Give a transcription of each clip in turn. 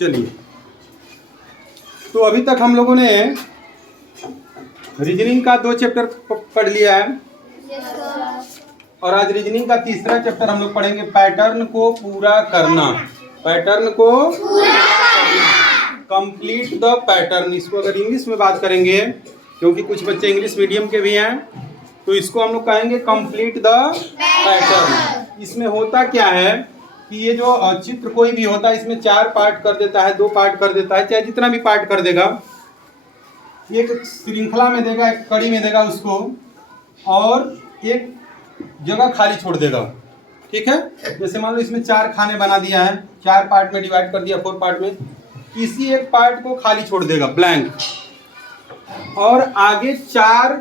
चलिए, तो अभी तक हम लोगों ने रीजनिंग का 2 चैप्टर पढ़ लिया है और आज रीजनिंग का तीसरा चैप्टर हम लोग पढ़ेंगे, पैटर्न को पूरा करना। पैटर्न को कंप्लीट द पैटर्न। इसको अगर इंग्लिश में बात करेंगे, क्योंकि कुछ बच्चे इंग्लिश मीडियम के भी हैं, तो इसको हम लोग कहेंगे कंप्लीट द पैटर्न। इसमें होता क्या है कि ये जो चित्र कोई भी होता है, इसमें 4 पार्ट कर देता है, 2 पार्ट कर देता है, चाहे जितना भी पार्ट कर देगा, एक श्रृंखला में देगा, एक कड़ी में देगा उसको, और एक जगह खाली छोड़ देगा। ठीक है, जैसे मान लो इसमें 4 खाने बना दिया है, 4 पार्ट में डिवाइड कर दिया, 4 पार्ट में, किसी एक पार्ट को खाली छोड़ देगा, ब्लैंक, और आगे 4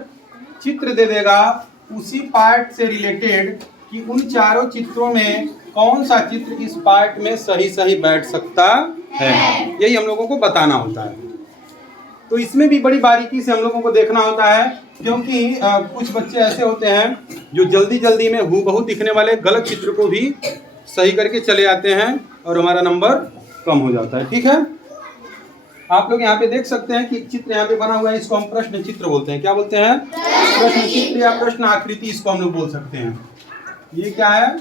चित्र दे देगा उसी पार्ट से रिलेटेड कि उन चारों चित्रों में कौन सा चित्र इस पार्ट में सही सही बैठ सकता है। यही हम लोगों को बताना होता है। तो इसमें भी बड़ी बारीकी से हम लोगों को देखना होता है, क्योंकि कुछ बच्चे ऐसे होते हैं जो जल्दी जल्दी में हूबहू दिखने वाले गलत चित्र को भी सही करके चले आते हैं और हमारा नंबर कम हो जाता है। ठीक है, आप लोग यहाँ पे देख सकते हैं कि चित्र यहाँ पे बना हुआ है, इसको हम प्रश्न चित्र बोलते हैं। क्या बोलते हैं? प्रश्न चित्र या प्रश्न आकृति, इसको हम लोग बोल सकते हैं। ये क्या है?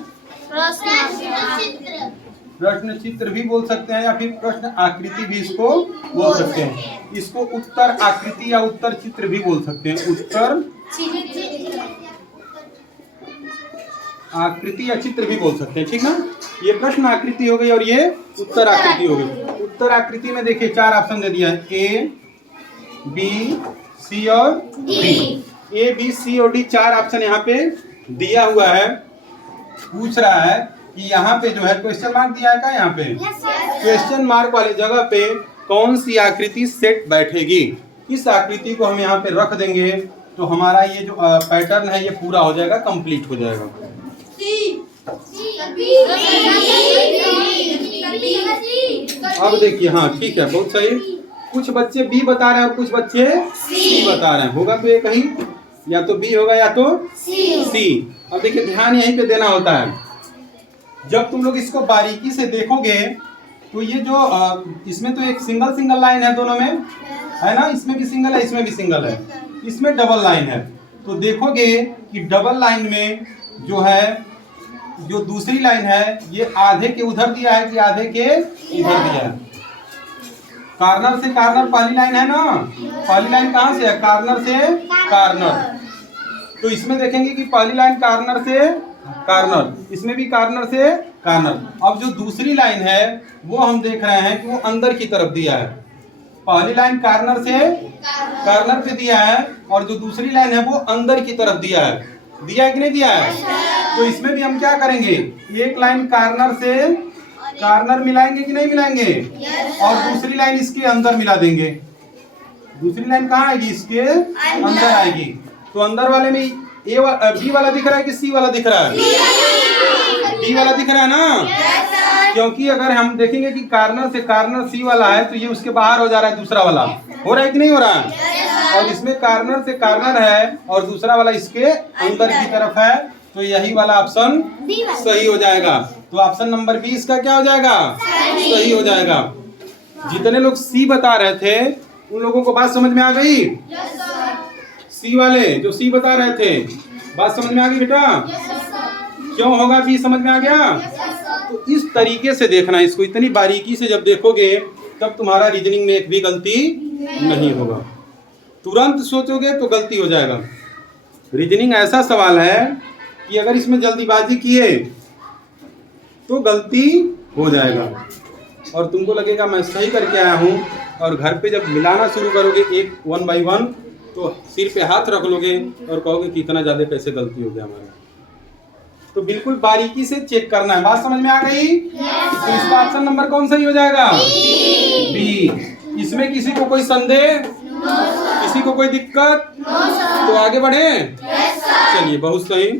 प्रश्न चित्र भी बोल सकते हैं या फिर प्रश्न आकृति भी इसको बोल सकते हैं। इसको उत्तर आकृति या उत्तर चित्र भी बोल सकते हैं। उत्तर आकृति या चित्र भी बोल सकते हैं। ठीक ना, ये प्रश्न आकृति हो गई और ये उत्तर आकृति हो गई। उत्तर आकृति में देखिए 4 ऑप्शन दे दिया है, A, B, C और D। A, B, C और D 4 ऑप्शन यहाँ पे दिया हुआ है। पूछ रहा है कि यहाँ पे जो है क्वेश्चन मार्क दिया है, क्या यहाँ पे क्वेश्चन मार्क वाली जगह पे कौन सी आकृति सेट बैठेगी। इस आकृति को हम यहाँ पे रख देंगे तो हमारा ये जो पैटर्न है ये पूरा हो जाएगा, कंप्लीट हो जाएगा। अब देखिए, हाँ ठीक है, बहुत सही। कुछ बच्चे बी बता रहे हैं और कुछ बच्चे सी बता रहे हैं। होगा तो ये कहीं या तो बी होगा या तो सी। अब देखिए, ध्यान यहीं पे देना होता है। जब तुम लोग इसको बारीकी से देखोगे तो ये जो इसमें तो एक सिंगल सिंगल लाइन है दोनों में, है ना, इसमें भी सिंगल है, इसमें भी सिंगल है, इसमें डबल लाइन है। तो देखोगे कि डबल लाइन में जो है, जो दूसरी लाइन है, ये आधे के उधर दिया है कि आधे के इधर दिया है। कार्नर से कार्नर पहली लाइन है ना, पहली लाइन कहाँ से है? कार्नर से कार्नर। तो इसमें देखेंगे कि पहली लाइन कार्नर से कार्नर, इसमें भी कार्नर से कार्नर। अब जो दूसरी लाइन है वो हम देख रहे हैं कि वो अंदर की तरफ दिया है। पहली लाइन कार्नर से कार्नर पे दिया है और जो दूसरी लाइन है वो अंदर की तरफ दिया है। दिया है कि नहीं दिया है? तो इसमें भी हम क्या करेंगे, एक लाइन कार्नर से कार्नर मिलाएंगे कि नहीं मिलाएंगे, और दूसरी लाइन इसके अंदर मिला देंगे। दूसरी लाइन कहाँ आएगी? इसके अंदर आएगी। तो अंदर वाले में बी वाला दिख रहा है कि सी वाला दिख रहा है? बी वाला दिख रहा है ना, क्योंकि अगर हम देखेंगे कि कार्नर से कार्नर सी वाला है तो ये उसके बाहर हो जा रहा है, दूसरा वाला हो रहा है कि नहीं हो रहा है? और इसमें कार्नर से कार्नर है और दूसरा वाला इसके अंदर की तरफ है, तो यही वाला ऑप्शन सही हो जाएगा। तो ऑप्शन नंबर 20 का क्या हो जाएगा? सही हो जाएगा। जितने लोग सी बता रहे थे उन लोगों को बात समझ में आ गई? सी वाले जो सी बता रहे थे, बात समझ में आ गई बेटा? क्यों होगा बी समझ में आ गया? तो इस तरीके से देखना, इसको इतनी बारीकी से जब देखोगे तब तुम्हारा रीजनिंग में एक भी गलती नहीं होगा। तुरंत सोचोगे तो गलती हो जाएगा। रीजनिंग ऐसा सवाल है कि अगर इसमें जल्दीबाजी किए तो गलती हो जाएगा और तुमको लगेगा मैं सही करके आया हूँ, और घर पे जब मिलाना शुरू करोगे एक 1 बाई 1 तो सिर पे हाथ रख लोगे और कहोगे कि इतना ज़्यादा कैसे गलती हो गया हमारा। तो बिल्कुल बारीकी से चेक करना है। बात समझ में आ गई? तो इसका ऑप्शन नंबर कौन सही हो जाएगा? बी। इसमें किसी को कोई संदेह, किसी को कोई दिक्कत? तो आगे बढ़े। चलिए, बहुत सही।